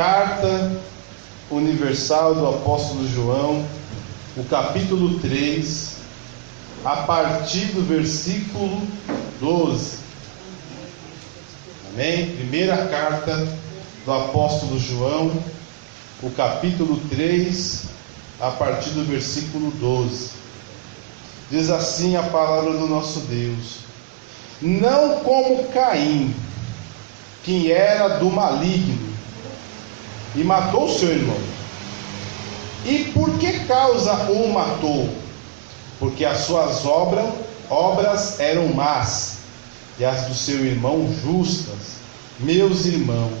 Carta Universal do Apóstolo João, o capítulo 3, a partir do versículo 12. Amém? Primeira carta do Apóstolo João, o capítulo 3, a partir do versículo 12. Diz assim a palavra do nosso Deus: não como Caim, que era do maligno, e matou seu irmão. E por que causa o matou? Porque as suas obras eram más, e as do seu irmão justas. Meus irmãos,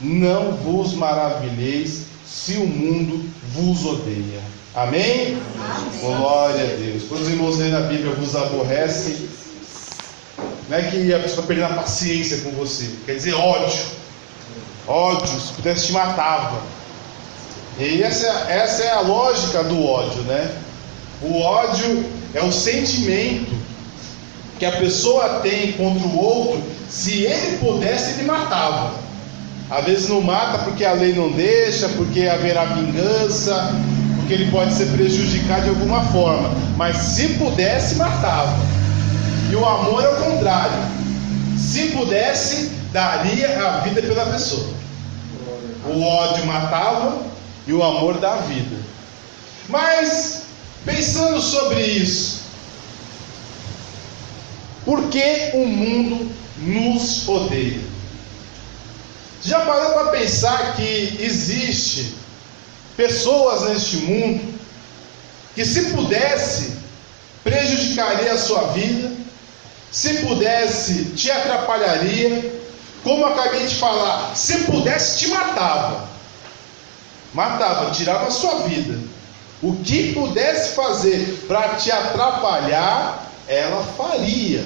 não vos maravilheis se o mundo vos odeia. Amém? Amém. Glória a Deus. Quando os irmãos lêem a Bíblia vos aborrecem, não é que a pessoa está perdendo a paciência com você, quer dizer ódio. Ódio, se pudesse te matava. E essa é a lógica do ódio, né? O ódio é o sentimento que a pessoa tem contra o outro. Se ele pudesse, ele matava. Às vezes não mata porque a lei não deixa, porque haverá vingança, porque ele pode ser prejudicado de alguma forma. Mas se pudesse, matava. E o amor é o contrário. Se pudesse, daria a vida pela pessoa. O ódio matava e o amor dá a vida. Mas, pensando sobre isso, por que o mundo nos odeia? Já parou para pensar que existe pessoas neste mundo que, se pudesse, prejudicaria a sua vida, se pudesse, te atrapalharia? Como eu acabei de falar, se pudesse, te matava. Matava, tirava a sua vida. O que pudesse fazer para te atrapalhar, ela faria.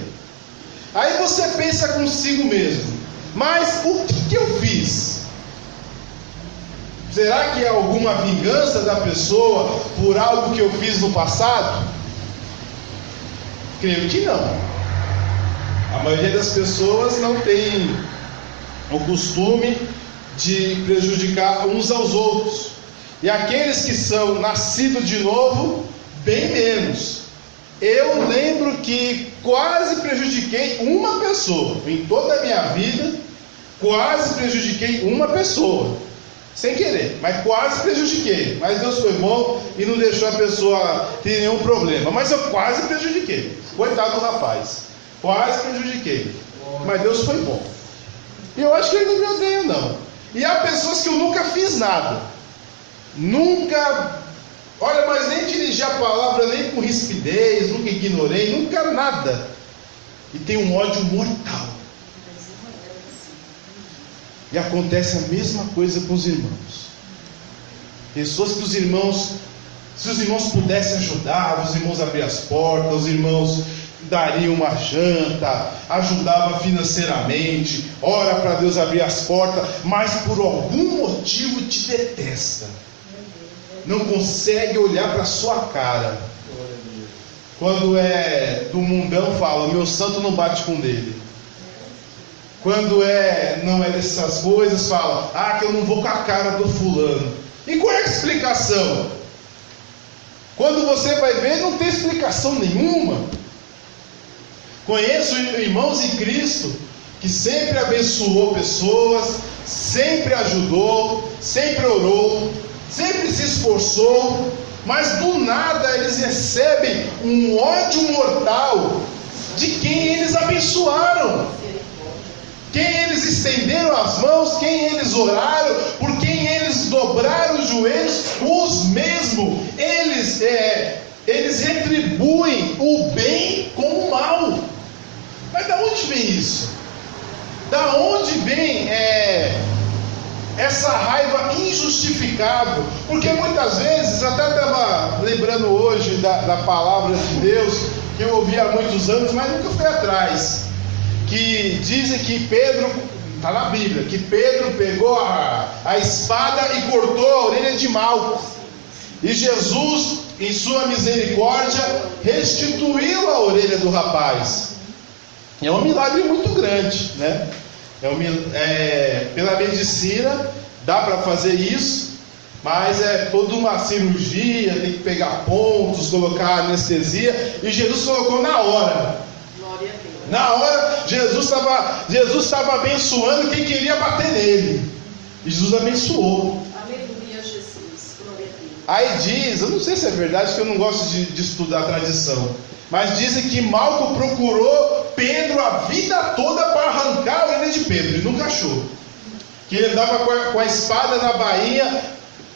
Aí você pensa consigo mesmo: mas o que eu fiz? Será que é alguma vingança da pessoa por algo que eu fiz no passado? Creio que não. A maioria das pessoas não tem o costume de prejudicar uns aos outros. E aqueles que são nascidos de novo, bem menos. Eu lembro que quase prejudiquei uma pessoa. Em toda a minha vida, quase prejudiquei uma pessoa. Sem querer, mas quase prejudiquei. Mas Deus foi bom e não deixou a pessoa ter nenhum problema. Mas eu quase prejudiquei. Coitado do rapaz. Quase prejudiquei. Mas Deus foi bom. E eu acho que ele não me odeia, não. E há pessoas que eu nunca fiz nada. Nunca, olha, mas nem dirigi a palavra, nem com rispidez, nunca ignorei, nunca nada. E tem um ódio mortal. E acontece a mesma coisa com os irmãos. Pessoas que os irmãos, se os irmãos pudessem ajudar, os irmãos abrir as portas, os irmãos daria uma janta, ajudava financeiramente, ora para Deus abrir as portas, mas por algum motivo te detesta, não consegue olhar para a sua cara. Quando é do mundão, fala: meu santo não bate com dele. Quando não é dessas coisas, fala: que eu não vou com a cara do fulano. E qual é a explicação? Quando você vai ver, não tem explicação nenhuma. Conheço irmãos em Cristo que sempre abençoou pessoas, sempre ajudou, sempre orou, sempre se esforçou, mas do nada eles recebem um ódio mortal de quem eles abençoaram, quem eles estenderam as mãos, quem eles oraram, por quem eles dobraram os joelhos. Os mesmos, eles retribuem o bem com o mal. Mas da onde vem isso? Da onde vem essa raiva injustificável? Porque muitas vezes, até estava lembrando hoje da palavra de Deus, que eu ouvi há muitos anos, mas nunca fui atrás, que dizem que Pedro, está na Bíblia, que Pedro pegou a espada e cortou a orelha de Malco, e Jesus, em sua misericórdia, restituiu a orelha do rapaz. É um milagre muito grande, né? Pela medicina, dá para fazer isso, mas é toda uma cirurgia, tem que pegar pontos, colocar anestesia, e Jesus colocou na hora. Glória a Deus. Na hora, Jesus estava abençoando quem queria bater nele. E Jesus abençoou. Aleluia, Jesus. Glória a Deus. Aí diz, eu não sei se é verdade, porque eu não gosto de estudar a tradição, mas dizem que Malco procurou Pedro a vida toda para arrancar a orelha de Pedro, e nunca achou. Que ele andava com a espada na bainha,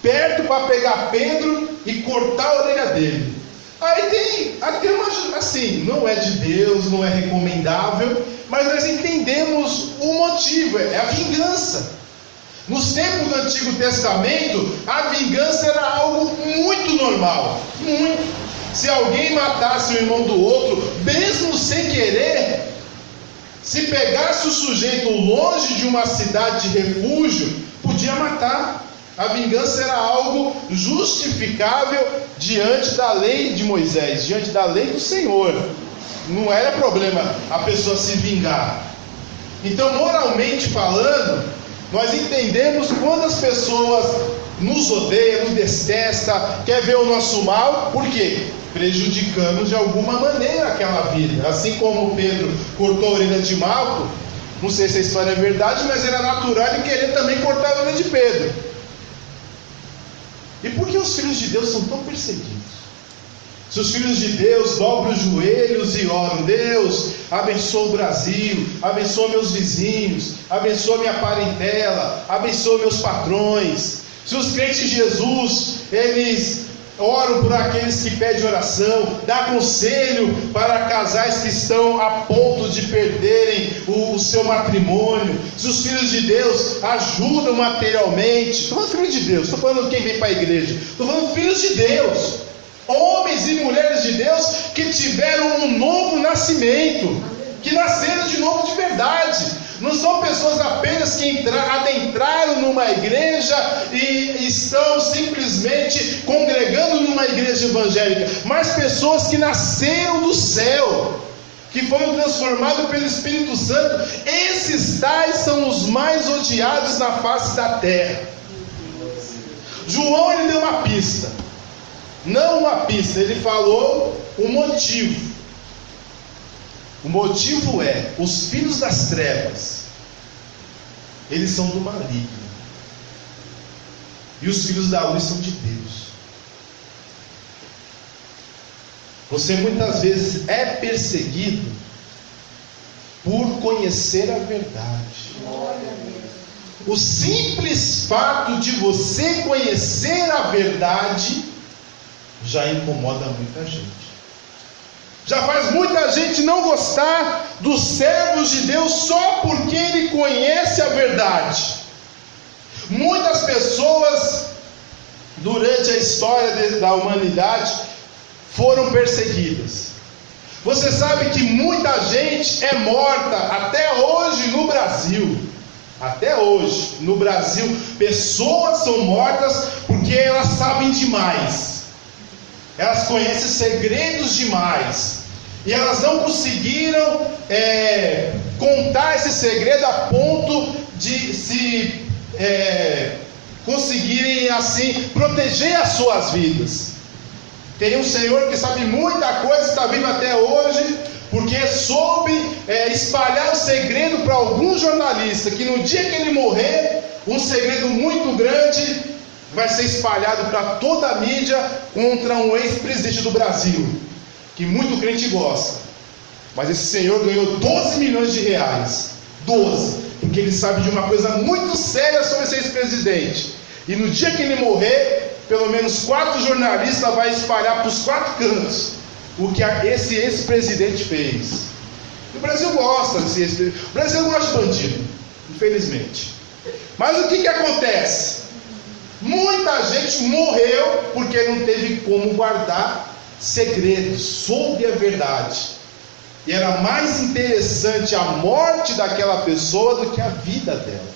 perto para pegar Pedro e cortar a orelha dele. Aí tem até uma, assim, não é de Deus, não é recomendável, mas nós entendemos o motivo, é a vingança. Nos tempos do Antigo Testamento, a vingança era algo muito normal, muito. Se alguém matasse o irmão do outro, mesmo sem querer, se pegasse o sujeito longe de uma cidade de refúgio, podia matar. A vingança era algo justificável diante da lei de Moisés, diante da lei do Senhor. Não era problema a pessoa se vingar. Então, moralmente falando, nós entendemos quando as pessoas nos odeiam, nos detestam, quer ver o nosso mal, por quê? Prejudicando de alguma maneira aquela vida. Assim como Pedro cortou a orelha de Malco, não sei se a história é verdade, mas era natural ele querer também cortar a orelha de Pedro. E por que os filhos de Deus são tão perseguidos? Se os filhos de Deus dobram os joelhos e oram, Deus, abençoa o Brasil, abençoa meus vizinhos, abençoa minha parentela, abençoa meus patrões. Se os crentes de Jesus, eles oram por aqueles que pedem oração, dá conselho para casais que estão a ponto de perderem o seu matrimônio. Se os filhos de Deus ajudam materialmente, estou falando filhos de Deus, estou falando quem vem para a igreja, estou falando filhos de Deus, homens e mulheres de Deus que tiveram um novo nascimento, que nasceram de novo de verdade. Não são pessoas apenas que adentraram numa igreja e estão simplesmente congregando numa igreja evangélica, mas pessoas que nasceram do céu, que foram transformados pelo Espírito Santo. Esses tais são os mais odiados na face da terra. João, ele deu uma pista, não uma pista, ele falou o motivo. O motivo é, os filhos das trevas, eles são do maligno, e os filhos da luz são de Deus. Você muitas vezes é perseguido por conhecer a verdade. O simples fato de você conhecer a verdade já incomoda muita gente. Já faz muita gente não gostar dos servos de Deus só porque ele conhece a verdade. Muitas pessoas durante a história da humanidade foram perseguidas. Você sabe que muita gente é morta até hoje no Brasil. Até hoje no Brasil, pessoas são mortas porque elas sabem demais. Elas conhecem segredos demais, e elas não conseguiram contar esse segredo a ponto de se conseguirem assim proteger as suas vidas. Tem um Senhor que sabe muita coisa, está vivo até hoje, porque soube espalhar o segredo para algum jornalista, que no dia que ele morrer, um segredo muito grande vai ser espalhado para toda a mídia contra um ex-presidente do Brasil, que muito crente gosta. Mas esse senhor ganhou 12 milhões de reais. 12, porque ele sabe de uma coisa muito séria sobre esse ex-presidente. E no dia que ele morrer, pelo menos 4 jornalistas vão espalhar para os 4 cantos o que esse ex-presidente fez. O Brasil gosta desse ex-presidente. O Brasil gosta de bandido, infelizmente. Mas o que acontece? Muita gente morreu porque não teve como guardar segredos sobre a verdade. E era mais interessante a morte daquela pessoa do que a vida dela.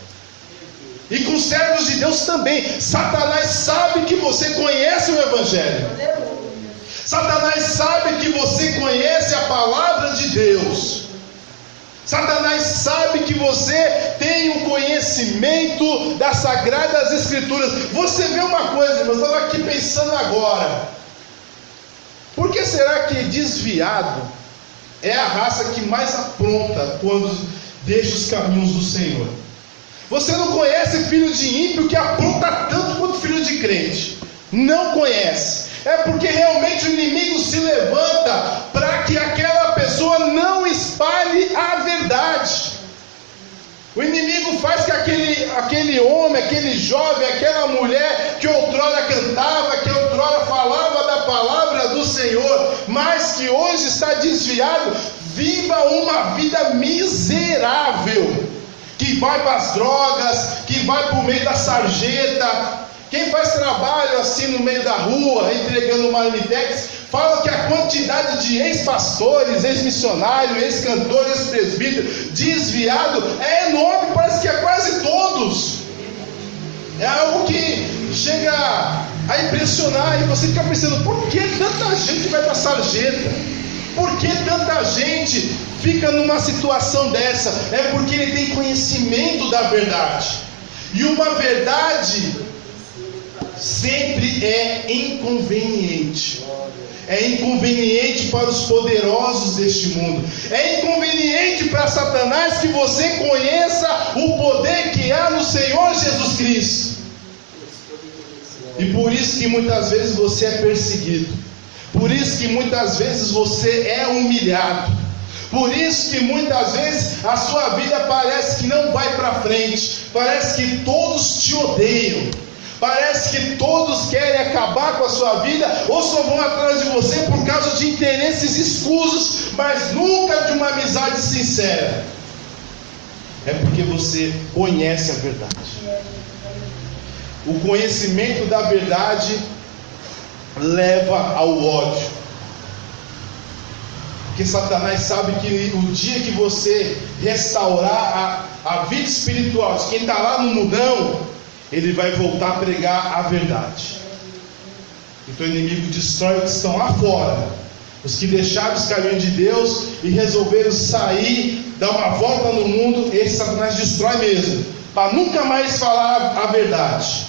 E com os servos de Deus também. Satanás sabe que você conhece o Evangelho. Satanás sabe que você conhece a palavra de Deus. Satanás sabe que você tem um conhecimento conhecimento das Sagradas Escrituras. Você vê uma coisa, irmãos, eu estava aqui pensando agora. Por que será que desviado é a raça que mais apronta quando deixa os caminhos do Senhor? Você não conhece filho de ímpio que apronta tanto quanto filho de crente. Não conhece. É porque realmente o inimigo se levanta para que aquela pessoa não espalhe a verdade. O inimigo faz que aquele homem, aquele jovem, aquela mulher que outrora cantava, que outrora falava da palavra do Senhor, mas que hoje está desviado, viva uma vida miserável, que vai para as drogas, que vai para o meio da sarjeta. Quem faz trabalho assim no meio da rua, entregando marmitex, fala que a quantidade de ex-pastores, ex-missionários, ex-cantores, ex-presbíteros, desviado, é enorme, parece que é quase todos. É algo que chega a impressionar, e você fica pensando, por que tanta gente vai para a sarjeta? Por que tanta gente fica numa situação dessa? É porque ele tem conhecimento da verdade. E uma verdade sempre é inconveniente. É inconveniente para os poderosos deste mundo. É inconveniente para Satanás que você conheça o poder que há no Senhor Jesus Cristo. E por isso que muitas vezes você é perseguido. Por isso que muitas vezes você é humilhado. Por isso que muitas vezes a sua vida parece que não vai para frente. Parece que todos te odeiam. Parece que todos querem acabar com a sua vida, ou só vão atrás de você por causa de interesses escusos, mas nunca de uma amizade sincera. É porque você conhece a verdade. O conhecimento da verdade leva ao ódio. Porque Satanás sabe que o dia que você restaurar a vida espiritual de quem está lá no mundão, ele vai voltar a pregar a verdade. Então o inimigo destrói os que estão lá fora, os que deixaram os caminhos de Deus e resolveram sair, dar uma volta no mundo. Esse Satanás destrói mesmo, para nunca mais falar a verdade.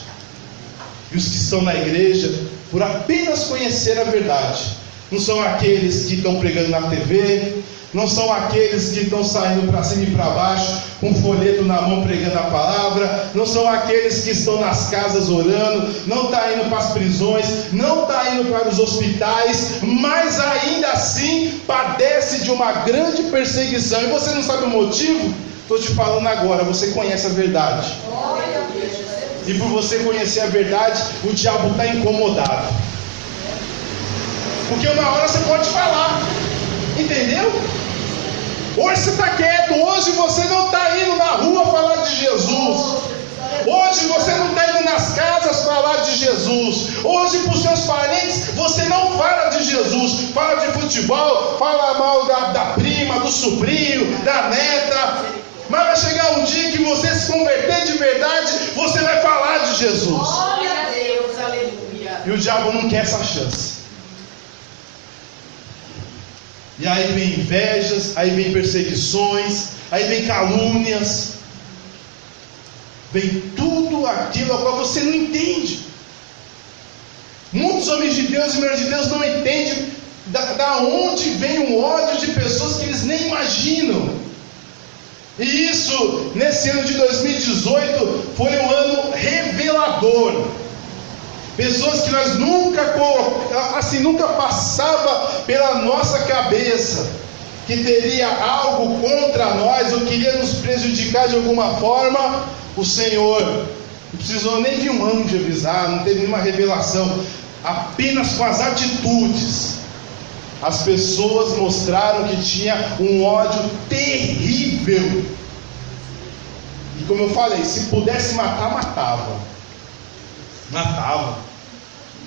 E os que estão na igreja, por apenas conhecer a verdade, não são aqueles que estão pregando na TV, não são aqueles que estão saindo para cima e para baixo, com um folheto na mão pregando a palavra, não são aqueles que estão nas casas orando, não está indo para as prisões, não está indo para os hospitais, mas ainda assim padece de uma grande perseguição. E você não sabe o motivo? Estou te falando agora, você conhece a verdade. E por você conhecer a verdade, o diabo está incomodado. Porque uma hora você pode falar, entendeu? Hoje você está quieto, hoje você não está indo na rua falar de Jesus. Hoje você não está indo nas casas falar de Jesus. Hoje para os seus parentes você não fala de Jesus. Fala de futebol, fala mal da prima, do sobrinho, da neta. Mas vai chegar um dia que você se converter de verdade, você vai falar de Jesus. Glória a Deus, aleluia. E o diabo não quer essa chance. E aí vem invejas, aí vem perseguições, aí vem calúnias, vem tudo aquilo a qual você não entende. Muitos homens de Deus e mulheres de Deus não entendem da onde vem o ódio de pessoas que eles nem imaginam. E isso, nesse ano de 2018, foi um ano revelador. Pessoas que nós nunca passava pela nossa cabeça que teria algo contra nós ou queria nos prejudicar de alguma forma. O Senhor não precisou nem de um anjo avisar, não teve nenhuma revelação. Apenas com as atitudes, as pessoas mostraram que tinha um ódio terrível. E como eu falei, se pudesse matar, matava.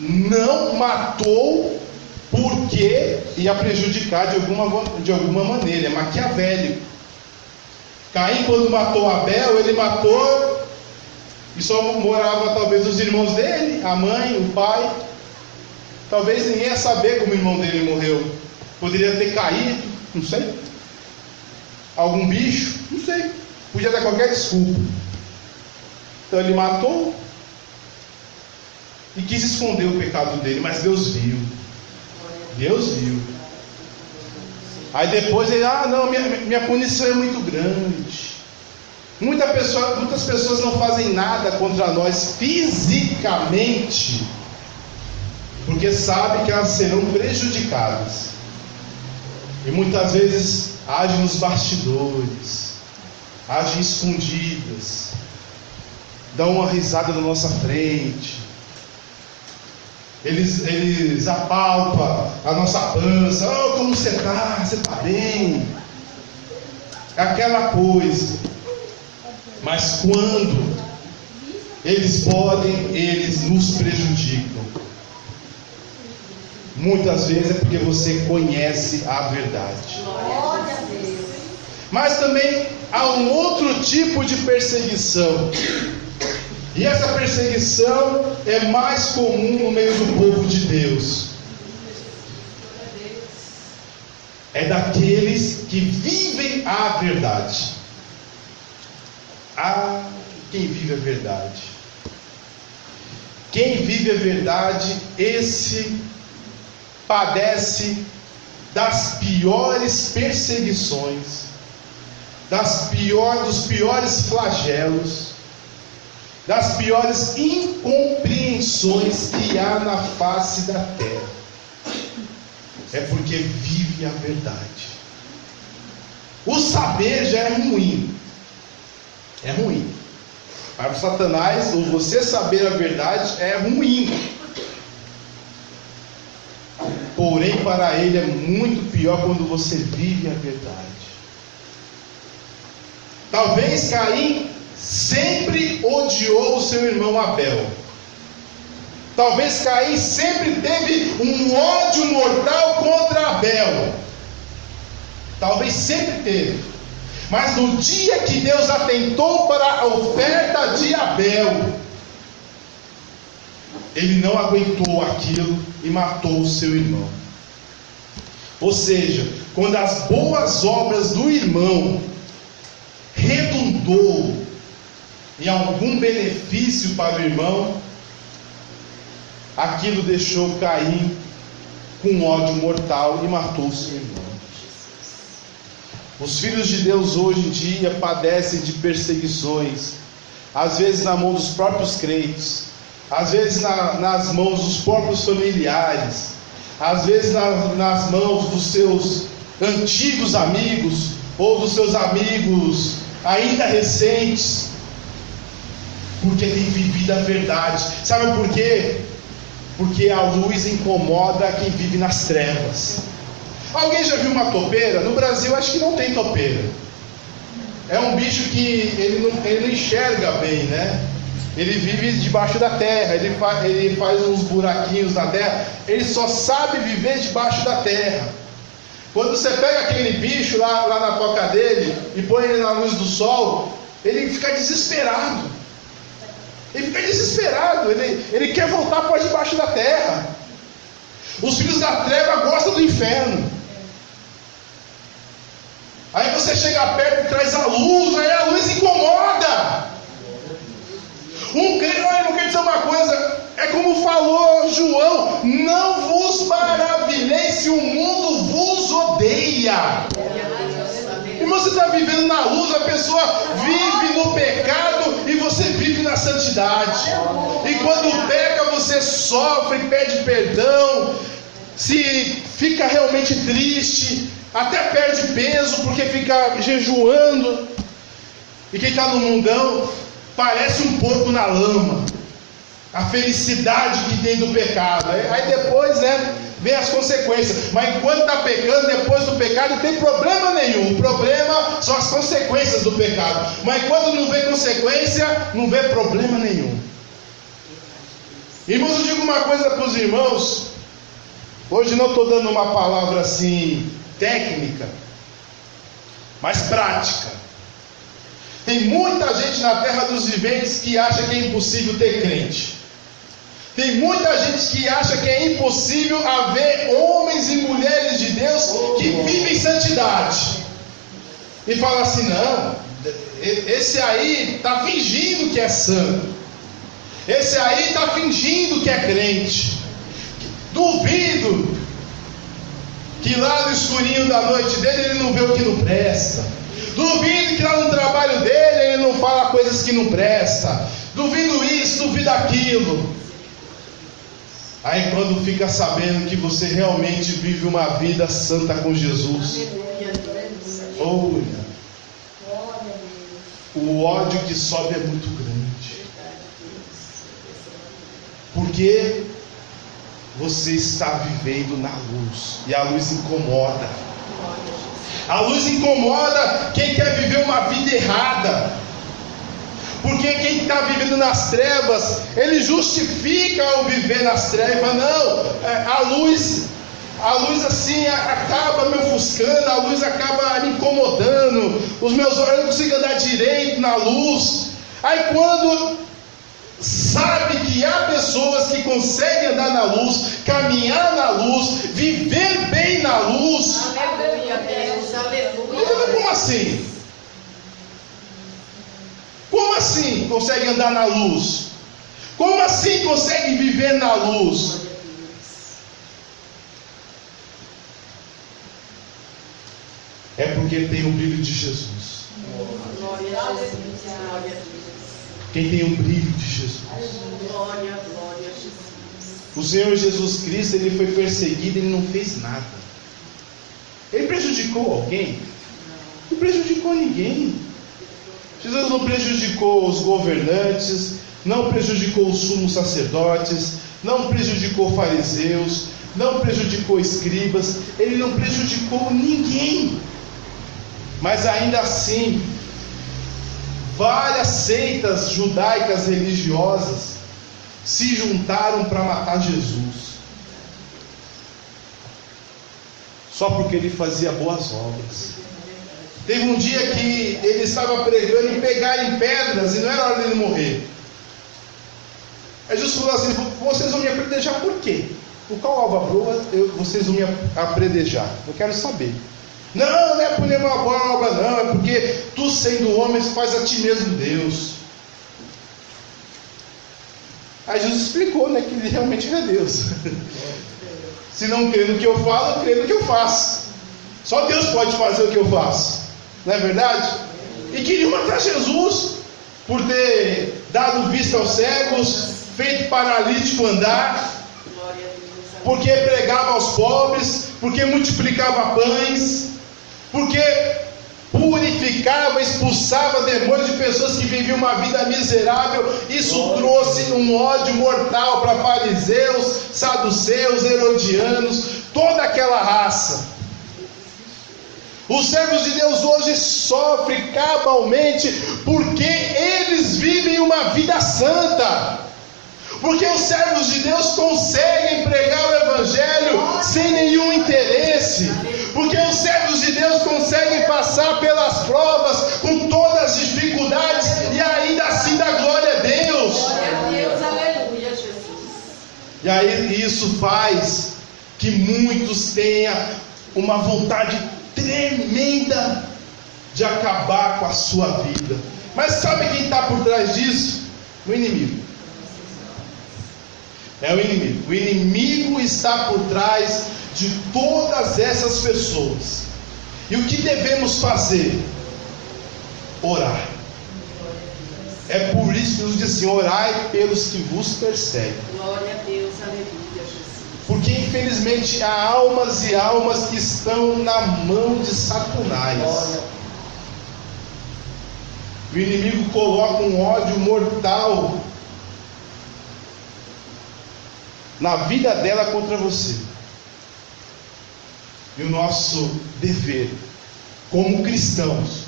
Não matou porque ia prejudicar de alguma maneira. É maquiavélico. Caim, quando matou Abel, ele matou e só morava talvez os irmãos dele, a mãe, o pai. Talvez ninguém ia saber como o irmão dele morreu. Poderia ter caído, não sei. Algum bicho, não sei. Podia dar qualquer desculpa. Então ele matou e quis esconder o pecado dele, mas Deus viu. Deus viu. Aí depois ele, não, minha punição é muito grande. Muitas pessoas não fazem nada contra nós fisicamente, porque sabem que elas serão prejudicadas. E muitas vezes agem nos bastidores, agem escondidas, dão uma risada na nossa frente. Eles apalpam a nossa pança. Oh, como você está? Você está bem? Aquela coisa. Mas quando eles podem, eles nos prejudicam. Muitas vezes é porque você conhece a verdade. Mas também há um outro tipo de perseguição. E essa perseguição é mais comum no meio do povo de Deus. É daqueles que vivem a verdade. Quem vive a verdade. Quem vive a verdade, esse padece das piores perseguições, dos piores flagelos, das piores incompreensões que há na face da terra. É porque vive a verdade. O saber já é ruim. É ruim. Para o Satanás, ou você saber a verdade é ruim. Porém, para ele é muito pior quando você vive a verdade. Talvez Caim sempre odiou o seu irmão Abel. Talvez Caim sempre teve um ódio mortal contra Abel. Talvez sempre teve. Mas no dia que Deus atentou para a oferta de Abel, ele não aguentou aquilo e matou o seu irmão. Ou seja, quando as boas obras do irmão redundou em algum benefício para o irmão, aquilo deixou Caim com ódio mortal e matou o seu irmão. Os filhos de Deus hoje em dia padecem de perseguições, às vezes na mão dos próprios crentes, às vezes nas mãos dos próprios familiares, às vezes nas mãos dos seus antigos amigos, ou dos seus amigos ainda recentes, porque tem vivido a verdade. Sabe por quê? Porque a luz incomoda quem vive nas trevas. Alguém já viu uma topeira? No Brasil acho que não tem topeira. É um bicho que ele não enxerga bem, né? Ele vive debaixo da terra, ele faz uns buraquinhos na terra, ele só sabe viver debaixo da terra. Quando você pega aquele bicho lá na toca dele e põe ele na luz do sol, ele fica desesperado. Ele quer voltar para debaixo da terra. Os filhos da treva gostam do inferno. Aí você chega perto e traz a luz, aí a luz incomoda. Olha, não quer dizer uma coisa, é como falou João: não vos maravilheis se o mundo vos odeia. E você está vivendo na luz, a pessoa vive no pecado e você vive na santidade. E quando peca, você sofre, pede perdão, se fica realmente triste, até perde peso porque fica jejuando. E quem está no mundão parece um porco na lama. A felicidade que tem do pecado. Aí depois, vem as consequências. Mas enquanto está pecando, depois do pecado, não tem problema nenhum. O problema são as consequências do pecado. Mas enquanto não vê consequência, não vê problema nenhum. Irmãos, eu digo uma coisa para os irmãos. Hoje não estou dando uma palavra assim técnica, mas prática. Tem muita gente na terra dos viventes que acha que é impossível ter crente. Tem muita gente que acha que é impossível haver homens e mulheres de Deus que vivem santidade. E fala assim: não, esse aí está fingindo que é santo. Esse aí está fingindo que é crente. Duvido que lá no escurinho da noite dele ele não vê o que não presta. Duvido que lá no trabalho dele ele não fala coisas que não presta. Duvido isso, duvido aquilo. Aí quando fica sabendo que você realmente vive uma vida santa com Jesus, olha, o ódio que sobe é muito grande. Porque você está vivendo na luz, e a luz incomoda. A luz incomoda quem quer viver uma vida errada. Porque quem está vivendo nas trevas, ele justifica o viver nas trevas. Não, a luz assim acaba me ofuscando, a luz acaba me incomodando, os meus olhos não consigo andar direito na luz. Aí quando sabe que há pessoas que conseguem andar na luz, caminhar na luz, viver bem na luz. Aleluia, Deus, aleluia. Como assim? Como assim consegue andar na luz? Como assim consegue viver na luz? É porque tem o brilho de Jesus. Glória a Jesus, glória a Deus. Quem tem o brilho de Jesus. Glória, glória a Jesus. O Senhor Jesus Cristo, ele foi perseguido, ele não fez nada. Ele prejudicou alguém? Não prejudicou ninguém. Jesus não prejudicou os governantes, não prejudicou os sumos sacerdotes, não prejudicou fariseus, não prejudicou escribas, ele não prejudicou ninguém. Mas ainda assim, várias seitas judaicas religiosas se juntaram para matar Jesus, só porque ele fazia boas obras. Teve um dia que ele estava pregando e pegaram em pedras, e não era hora dele morrer. Aí Jesus falou assim: vocês vão me apedrejar por quê? Por qual obra boa vocês vão me apedrejar? Eu quero saber. Não é por nenhuma boa obra, não, é porque tu, sendo homem, faz a ti mesmo Deus. Aí Jesus explicou, né, que ele realmente era Deus. Se não crê no que eu falo, crê no que eu faço. Só Deus pode fazer o que eu faço. Não é verdade? E queriam matar Jesus por ter dado vista aos cegos, feito paralítico andar, porque pregava aos pobres, porque multiplicava pães, porque purificava, expulsava demônios de pessoas que viviam uma vida miserável. Isso trouxe um ódio mortal para fariseus, saduceus, herodianos, toda aquela raça. Os servos de Deus hoje sofrem cabalmente porque eles vivem uma vida santa. Porque os servos de Deus conseguem pregar o Evangelho sem nenhum interesse. Porque os servos de Deus conseguem passar pelas provas com todas as dificuldades e ainda assim dar glória a Deus. Glória a Deus, aleluia, Jesus. E aí isso faz que muitos tenham uma vontade tremenda de acabar com a sua vida. Mas sabe quem está por trás disso? O inimigo. É o inimigo. O inimigo está por trás de todas essas pessoas. E o que devemos fazer? Orar. É por isso que nos diz assim: orai pelos que vos perseguem. Glória a Deus, aleluia, Jesus. Porque infelizmente há almas e almas que estão na mão de Satanás. O inimigo coloca um ódio mortal na vida dela contra você. E o nosso dever como cristãos,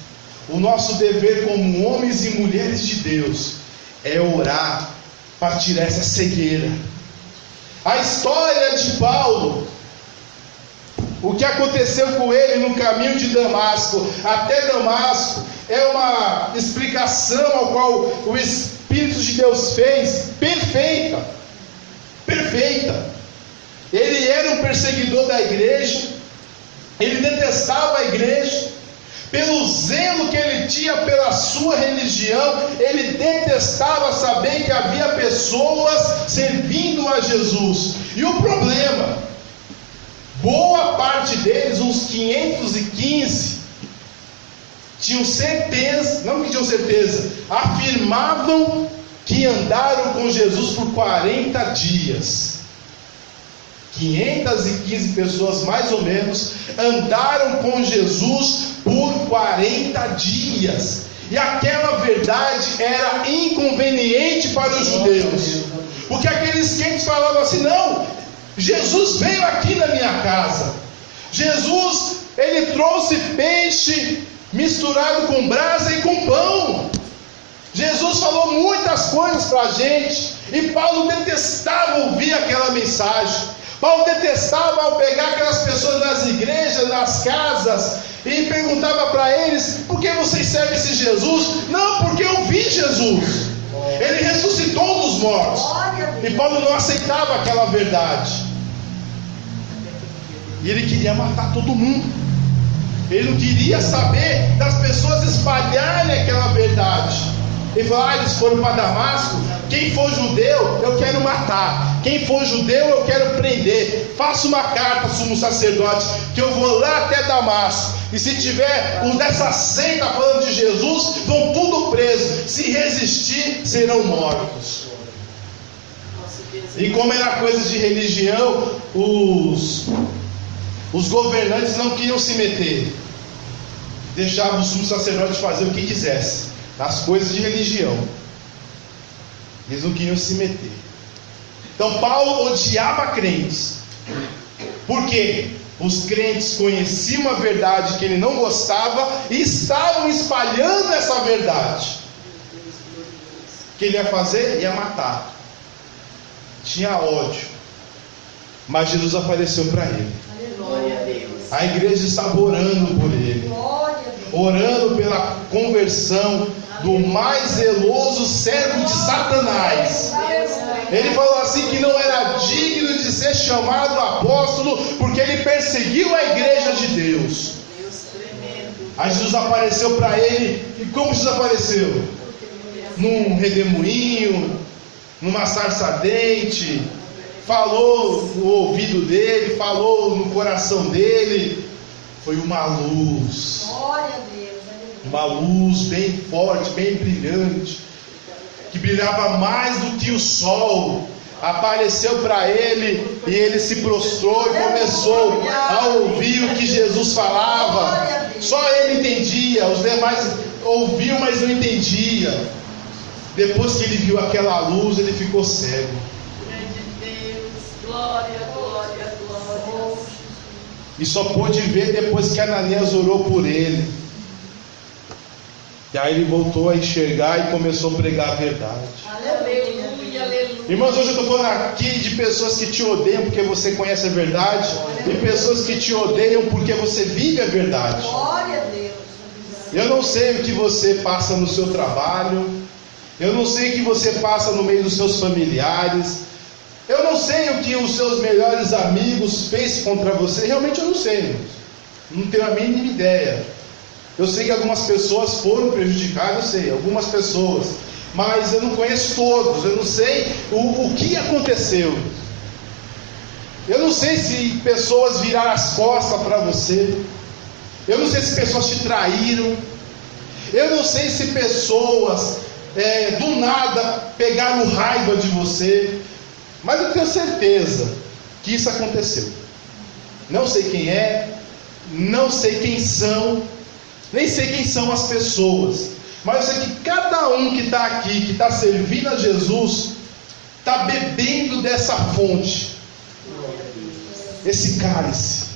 o nosso dever como homens e mulheres de Deus, é orar para tirar essa cegueira. A história de Paulo, o que aconteceu com ele no caminho de Damasco até Damasco, é uma explicação ao qual o Espírito de Deus fez perfeita. Ele era um perseguidor da igreja, ele detestava a igreja, pelo zelo que ele tinha pela sua religião, ele detestava saber que havia pessoas servindo a Jesus. E o problema, boa parte deles, uns 515, tinham certeza, não que tinham certeza, afirmavam que andaram com Jesus por 40 dias. 515 pessoas, mais ou menos, andaram com Jesus por 40 dias. E aquela verdade era inconveniente para os judeus, porque aqueles crentes falavam assim: não, Jesus veio aqui na minha casa. Jesus, ele trouxe peixe misturado com brasa e com pão. Jesus falou muitas coisas para a gente. E Paulo detestava ouvir aquela mensagem. Paulo detestava ao pegar aquelas pessoas nas igrejas, nas casas, e perguntava para eles: por que vocês servem esse Jesus? Não, porque eu vi Jesus. Ele ressuscitou dos mortos. E Paulo não aceitava aquela verdade. E ele queria matar todo mundo. Ele não queria saber das pessoas espalharem aquela verdade. Ele falou: eles foram para Damasco. Quem for judeu, eu quero matar. Quem for judeu, eu quero prender. Faça uma carta, sumo sacerdote, que eu vou lá até Damasco. E se tiver um dessa seita falando de Jesus, vão tudo presos. Se resistir, serão mortos. E como era coisa de religião, os governantes não queriam se meter. Deixavam o sumo sacerdote fazer o que quisesse nas coisas de religião. Eles não queriam se meter. Então Paulo odiava crentes. Por quê? Os crentes conheciam a verdade que ele não gostava e estavam espalhando essa verdade. O que ele ia fazer? Ia matar. Tinha ódio. Mas Jesus apareceu para ele. Glória a Deus. A igreja estava orando por ele, orando pela conversão do mais zeloso servo de Satanás. Ele falou assim que não era digno de ser chamado apóstolo, porque ele perseguiu a igreja de Deus. Aí Jesus apareceu para ele. E como Jesus apareceu? Num redemoinho, numa sarça ardente. Falou no ouvido dele, falou no coração dele. Foi uma luz. Uma luz bem forte, bem brilhante, que brilhava mais do que o sol. Apareceu para ele e ele se prostrou e começou a ouvir o que Jesus falava. Só ele entendia, os demais ouviam, mas não entendiam. Depois que ele viu aquela luz, ele ficou cego. Glória, glória, glória. E só pôde ver depois que Ananias orou por ele. E aí ele voltou a enxergar e começou a pregar a verdade. Aleluia, aleluia. Irmãos, hoje eu estou falando aqui de pessoas que te odeiam porque você conhece a verdade, e pessoas que te odeiam porque você vive a verdade. Glória a Deus. Eu não sei o que você passa no seu trabalho, eu não sei o que você passa no meio dos seus familiares, eu não sei o que os seus melhores amigos fez contra você. Realmente eu não sei, irmãos. Não tenho a mínima ideia. Eu sei que algumas pessoas foram prejudicadas, eu sei, algumas pessoas, mas eu não conheço todos, eu não sei o que aconteceu. Eu não sei se pessoas viraram as costas para você, eu não sei se pessoas te traíram, eu não sei se pessoas do nada pegaram raiva de você, mas eu tenho certeza que isso aconteceu. Não sei quem é, não sei quem são, nem sei quem são as pessoas, mas eu sei que cada um que está aqui, que está servindo a Jesus, está bebendo dessa fonte, esse cálice,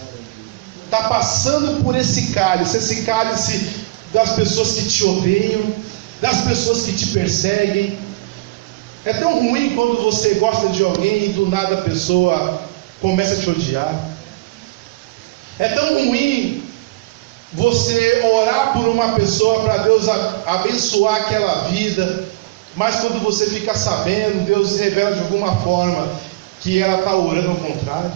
está passando por esse cálice das pessoas que te odeiam, das pessoas que te perseguem. É tão ruim quando você gosta de alguém e do nada a pessoa começa a te odiar. É tão ruim você orar por uma pessoa para Deus abençoar aquela vida, mas quando você fica sabendo, Deus revela de alguma forma que ela está orando ao contrário.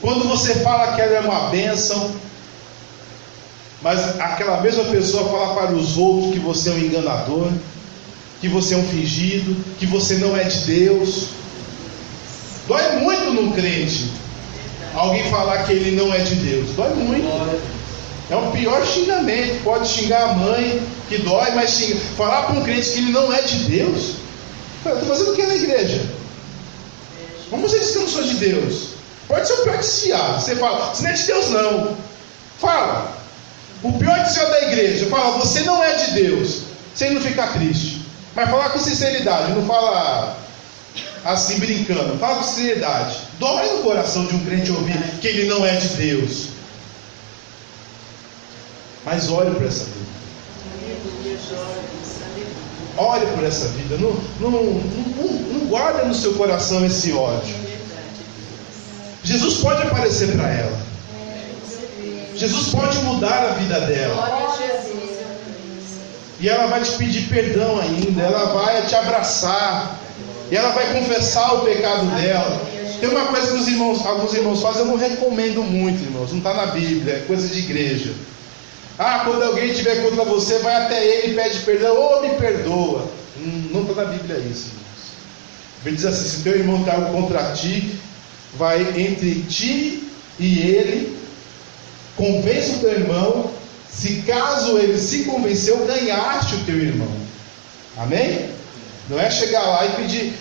Quando você fala que ela é uma bênção, Mas aquela mesma pessoa fala para os outros que você é um enganador, que você é um fingido, que você não é de Deus. Dói muito no crente alguém falar que ele não é de Deus. Dói muito. É o pior xingamento. Pode xingar a mãe, que dói, mas falar para um crente que ele não é de Deus. Eu estou fazendo o que na igreja? Como você diz que eu não sou de Deus? Pode ser o pior desfiado. Você fala, você não é de Deus não. Fala. O pior desfiado da igreja. Fala, você não é de Deus. Sem não ficar triste. Mas falar com sinceridade. Não fala assim brincando. Fala com sinceridade. Dói no coração de um crente ouvir que ele não é de Deus. Mas olhe para essa vida. Olhe por essa vida. Não guarda no seu coração esse ódio. Jesus pode aparecer para ela. Jesus pode mudar a vida dela. E ela vai te pedir perdão ainda. Ela vai te abraçar. E ela vai confessar o pecado dela. Tem uma coisa que alguns irmãos fazem, eu não recomendo muito, irmãos. Não está na Bíblia, é coisa de igreja. Quando alguém estiver contra você, vai até ele e pede perdão. Me perdoa. Não está na Bíblia isso, irmãos. Ele diz assim, se teu irmão está contra ti, vai entre ti e ele, convence o teu irmão. Se caso ele se convenceu, ganhaste o teu irmão. Amém? Não é chegar lá e pedir,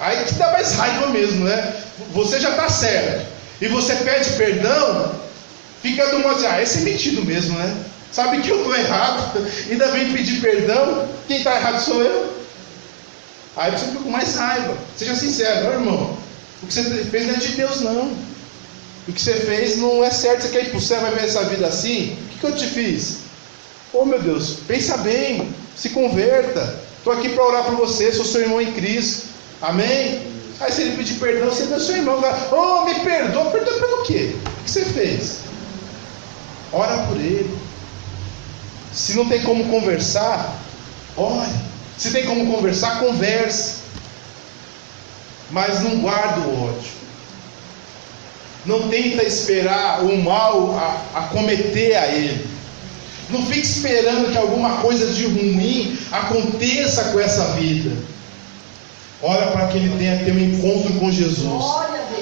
aí que dá mais raiva mesmo, né? Você já está certo e você pede perdão, fica do modo assim, esse é metido mesmo, né? Sabe que eu estou errado, ainda vem pedir perdão, quem está errado sou eu. Aí você fica com mais raiva. Seja sincero, irmão, o que você fez não é de Deus não. O que você fez não é certo. Você quer ir para o céu, vai ver essa vida assim? O que eu te fiz? Meu Deus, pensa bem, se converta. Estou aqui para orar por você, sou seu irmão em Cristo. Amém? Aí se ele pedir perdão, você é seu irmão. Me perdoa. Perdoa pelo quê? O que você fez? Ora por ele. Se não tem como conversar, ore. Se tem como conversar, converse. Mas não guarda o ódio. Não tenta esperar o mal acometer a ele. Não fique esperando que alguma coisa de ruim aconteça com essa vida. Ora para que ele tenha um encontro com Jesus.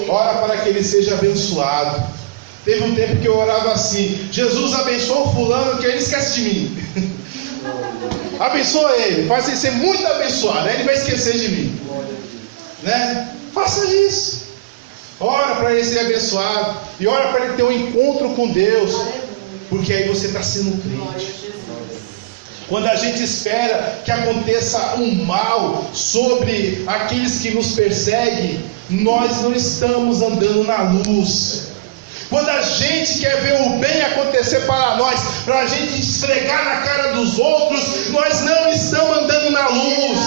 Ora para que ele seja abençoado. Teve um tempo que eu orava assim: Jesus abençoa o fulano que ele esquece de mim. Abençoa ele, faz ele ser muito abençoado, aí ele vai esquecer de mim. Né? Faça isso. Ora para ele ser abençoado. E ora para ele ter um encontro com Deus. Porque aí você está sendo crente. Quando a gente espera que aconteça um mal sobre aqueles que nos perseguem, nós não estamos andando na luz. Quando a gente quer ver o bem acontecer para nós, para a gente esfregar na cara dos outros, nós não estamos andando na luz.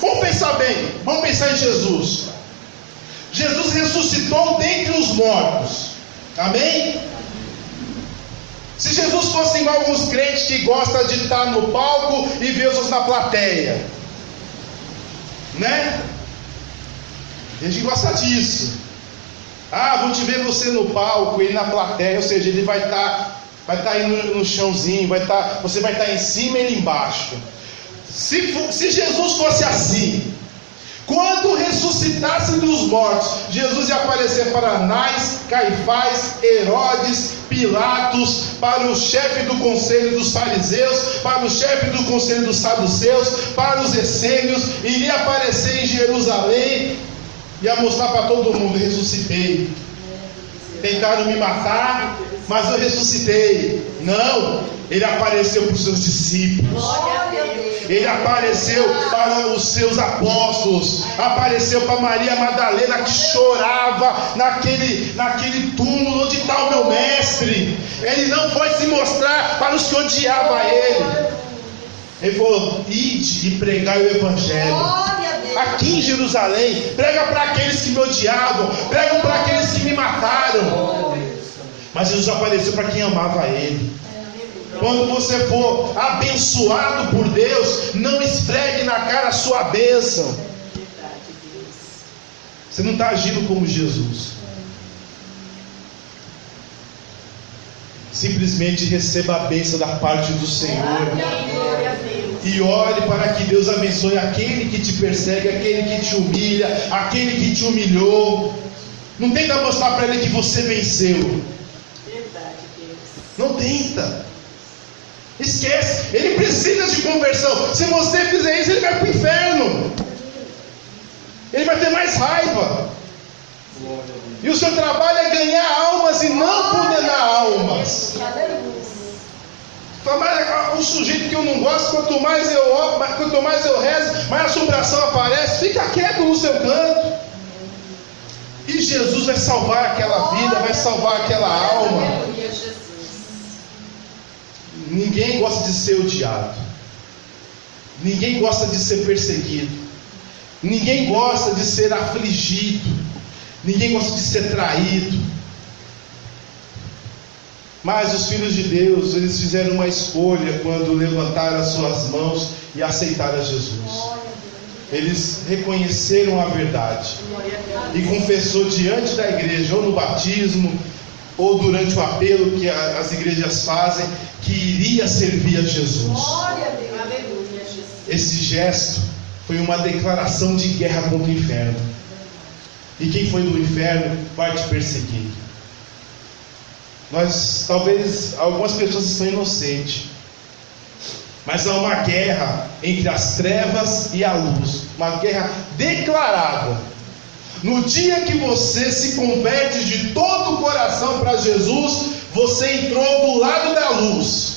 Vamos pensar bem, vamos pensar em Jesus. Jesus ressuscitou dentre os mortos. Amém? Se Jesus fosse igual alguns crentes que gostam de estar no palco e ver os outros na plateia, né? A gente gosta disso. Vou te ver você no palco, ele na plateia, ou seja, ele vai estar aí no chãozinho, você vai estar em cima e ele embaixo. Se Jesus fosse assim, quando ressuscitasse dos mortos, Jesus ia aparecer para Anás, Caifás, Herodes, Pilatos, para o chefe do conselho dos fariseus, para o chefe do conselho dos saduceus, para os essênios, iria aparecer em Jerusalém, ia mostrar para todo mundo: ressuscitei. Tentaram me matar, mas eu ressuscitei. Não, ele apareceu para os seus discípulos. Ele apareceu para os seus apóstolos, apareceu para Maria Madalena, que chorava naquele túmulo: onde está o meu mestre? Ele não foi se mostrar para os que odiavam ele. Ele falou: ide e pregai o evangelho aqui em Jerusalém, prega para aqueles que me odiavam, prega para aqueles que me mataram. Mas Jesus apareceu para quem amava ele. Quando você for abençoado por Deus, não esfregue na cara a sua bênção. Você não está agindo como Jesus. Simplesmente receba a bênção da parte do Senhor. Glória a Deus. E ore para que Deus abençoe aquele que te persegue, aquele que te humilha, aquele que te humilhou. Não tenta mostrar para ele que você venceu. Verdade, Deus. Não tenta. Esquece. Ele precisa de conversão. Se você fizer isso, ele vai para o inferno. Ele vai ter mais raiva. E o seu trabalho é ganhar almas e não condenar almas. Mas o sujeito que eu não gosto, quanto mais eu oro, quanto mais eu rezo, mais assombração aparece. Fica quieto no seu canto. E Jesus vai salvar aquela vida, vai salvar aquela alma. Aleluia, Jesus. Ninguém gosta de ser odiado. Ninguém gosta de ser perseguido. Ninguém gosta de ser afligido. Ninguém gosta de ser traído. Mas os filhos de Deus, eles fizeram uma escolha quando levantaram as suas mãos e aceitaram a Jesus. Eles reconheceram a verdade e confessou diante da igreja, ou no batismo, ou durante o apelo que as igrejas fazem, que iria servir a Jesus. Aleluia, Jesus. Esse gesto foi uma declaração de guerra contra o inferno. E quem foi do inferno vai te perseguir. Talvez algumas pessoas estão inocentes, mas há uma guerra entre as trevas e a luz, uma guerra declarada. No dia que você se converte de todo o coração para Jesus, você entrou do lado da luz.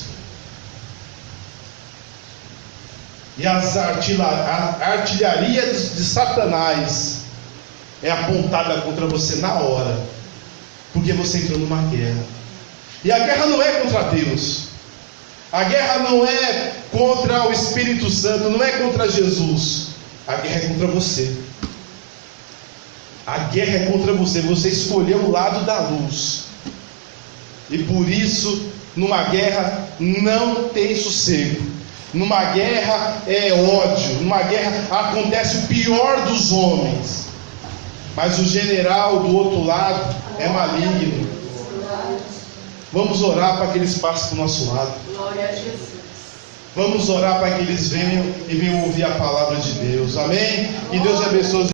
E a artilharia de Satanás é apontada contra você na hora, porque você entrou numa guerra. E a guerra não é contra Deus, a guerra não é contra o Espírito Santo, não é contra Jesus, a guerra é contra você. A guerra é contra você. Você escolheu o lado da luz, e por isso numa guerra não tem sossego. Numa guerra é ódio, numa guerra acontece o pior dos homens, mas o general do outro lado é maligno. Vamos orar para que eles passem para o nosso lado. Glória a Jesus. Vamos orar para que eles venham e venham ouvir a palavra de Deus. Amém? E Deus abençoe.